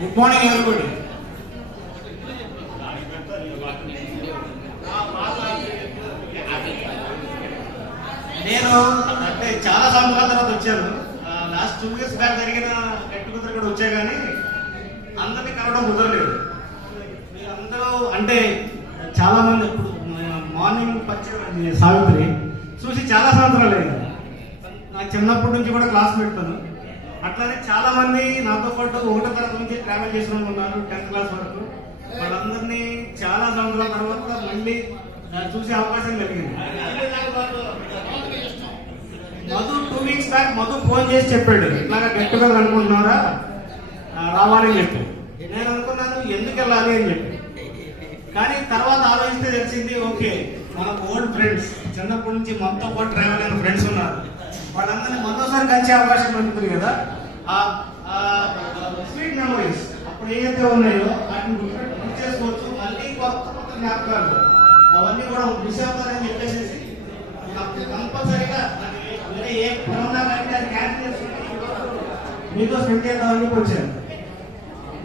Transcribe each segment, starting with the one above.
Good morning everybody. నేను అంటే చాలా సంవత్సరాల తర్వాత వచ్చాను. లాస్ట్ 2 years బ్యాక్ జరిగిన గెట్ టుగెదర్ కూడా వచ్చా, కానీ అందరినీ కలవడం కుదరలేదు. మీరందరూ అంటే చాలా మంది ఇప్పుడు మార్నింగ్ పరిచయం సావిత్రి చూసి చాలా సంవత్సరాలు అయింది. నాకు చిన్నప్పటి నుంచి కూడా క్లాస్ పెడతాను. అట్లానే చాలా మంది నాతో పాటు 1వ తరగతి నుంచి ట్రావెల్ చేసిన వాళ్ళు ఉన్నారు, 10th క్లాస్ వరకు. వాళ్ళందరినీ చాలా సంవత్సరాల తర్వాత మళ్ళీ చూసే అవకాశం కలిగింది. Madhu 2 weeks back Madhu phone చేసి చెప్పాడు, ఇట్లాగా గెట్ టుగెదర్ అనుకుంటున్నారా, రావాలని చెప్పి. నేను అనుకున్నాను ఎందుకు వెళ్ళాలి అని చెప్పి. కానీ తర్వాత ఆలోచిస్తే తెలిసింది, ఓకే మనకు ఓల్డ్ ఫ్రెండ్స్, చిన్నప్పటి నుంచి మనతో పాటు ట్రావెల్ అయిన ఫ్రెండ్స్ ఉన్నారు. వాళ్ళందరినీ మరోసారి కలిసే అవకాశం ఉంటుంది కదా. స్వీట్ మెమరీస్ అప్పుడు ఏదైతే ఉన్నాయో వాటిని గుర్తు చేసుకోవచ్చు. మళ్ళీ కొత్త కొత్త జ్ఞాపకాలు అవన్నీ కూడా మిస్ అవుతారని చెప్పేసి కంపల్సరీగా వేరే ఏ పనున్నా కానీ అది క్యాన్సిల్ చేసుకుంటే మీతో స్పెండ్ చేద్దామని వచ్చాను.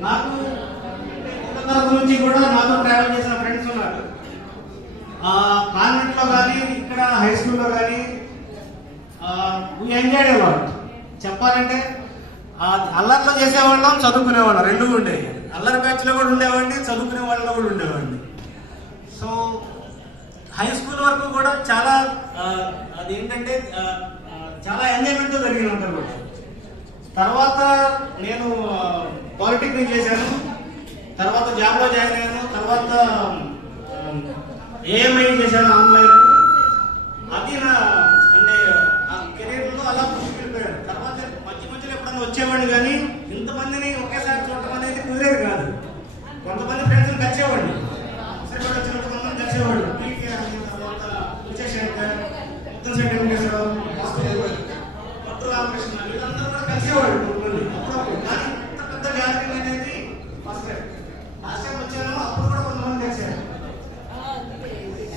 నాకు తరగతి నుంచి కూడా నాతో ట్రావెల్ చేసిన ఫ్రెండ్స్ ఉన్నారు. కాన్వెంట్ లో కానీ ఇక్కడ హై స్కూల్లో కానీ ఎంజాయ్ అలవాట్. చెప్పాలంటే అల్లరిలో చేసేవాళ్ళం, చదువుకునేవాళ్ళం, రెండు ఉండేవి. అల్లరి బ్యాచ్ లో కూడా ఉండేవాడిని, చదువుకునే వాళ్ళలో కూడా ఉండేవాడిని. సో హై స్కూల్ వరకు కూడా చాలా అదేంటంటే చాలా ఎంజాయ్మెంట్తో జరిగినంత కూడా. తర్వాత నేను పాలిటెక్నిక్ చేశాను, తర్వాత జాబ్లో జాయిన్ అయ్యాను, తర్వాత ఏఎంఐ చేశాను ఆన్లైన్. అది నా అంటే కెరీర్లో అలా పుష్కెళ్ళిపోయాను. తర్వాత మధ్య మధ్యలో ఎప్పుడన్నా వచ్చేవాడిని, కానీ ఇంతమందిని ఒకేసారి చూడటం అనేది కుదిరేది కాదు. కొంతమంది ఫ్రెండ్స్ని కలిసేవాడిని, శ్రీవాడు వచ్చినప్పుడు కొంతమంది కలిసేవాడు, తర్వాత విజయశేఖర్, ఉత్తమ్ శెట్టి వెంకటేశ్వరరావు, పట్టు రామకృష్ణ, వీళ్ళందరూ కూడా కలిసేవాడు కొంతమంది అప్పుడప్పుడు. కానీ ఇంత పెద్ద గ్యాదరింగ్ అనేది ఫస్ట్ టైం. లాస్ట్ టైం వచ్చాను, అప్పుడు కూడా కొంతమంది కలిసారు.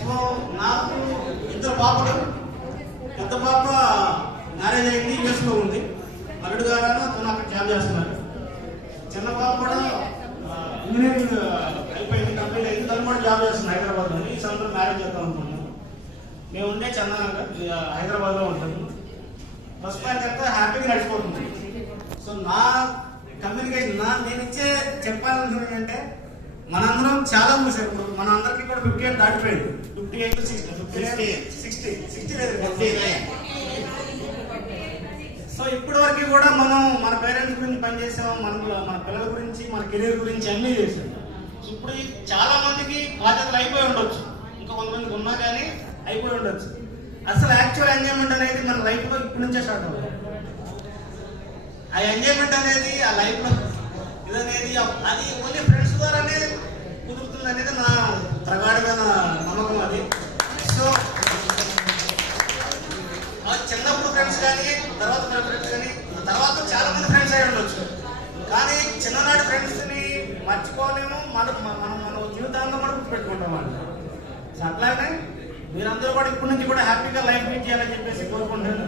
సో నాకు 2 పాపలు. పెద్ద పాప మ్యారేజ్ అయింది, యూఎస్ లో ఉంది, అల్లుడు గారు తను అక్కడ జాబ్ చేస్తున్నారు. చిన్న పాప కూడా ఇంజనీరింగ్ అయిపోయింది, కంప్లీట్ అయింది, తను కూడా జాబ్ చేస్తుంది హైదరాబాద్ లో. ఈ సంవత్సరం మ్యారేజ్ చేద్దాం అనుకుంటున్నాను. మేము ఉండే చందనగర్ హైదరాబాద్ లో ఉంటాము. ప్రస్తుతానికి అంతా హ్యాపీగా నడిచిపోతుంది. సో నా కమ్యూనికేషన్ నేను ఇచ్చే చెప్పాలనుకున్నది అంటే మనందరం చాలా చూసాం. ఇప్పుడు మన అందరికీ కూడా 58 దాటిపోయింది. 58 to 60 లేదు. సో ఇప్పటి వరకు కూడా మనం మన పేరెంట్స్ గురించి పనిచేసాం, మన పిల్లల గురించి, మన కెరీర్ గురించి అన్నీ చేసాం. ఇప్పుడు చాలా మందికి బాధ్యతలు అయిపోయి ఉండొచ్చు, ఇంకా కొంతమందికి ఉన్నా కానీ అయిపోయి ఉండొచ్చు. అసలు యాక్చువల్ ఎంజాయ్మెంట్ అనేది మన లైఫ్ లో ఇప్పటి నుంచే స్టార్ట్ అవుతుంది. ఆ ఎంజాయ్మెంట్ అనేది ఆ లైఫ్ లో ఇదనేది అది ఓన్లీ ఫ్రెండ్స్ ద్వారానే కుదురుతుంది అనేది నా ప్రగాఢమైన నమ్మకం అది. సో చిన్నప్పుడు ఫ్రెండ్స్ కానీ, తర్వాత ఫ్రెండ్స్ కానీ, తర్వాత చాలా మంది ఫ్రెండ్స్ అయి ఉండొచ్చు, కానీ చిన్ననాటి ఫ్రెండ్స్ ని మర్చిపోలేము. మన జీవితాంతం కూడా గుర్తుపెట్టుకుంటాం అండి. సో అట్లానే మీరందరూ కూడా ఇప్పటి నుంచి కూడా హ్యాపీగా లైఫ్ లీడ్ చేయాలని చెప్పేసి కోరుకుంటాను.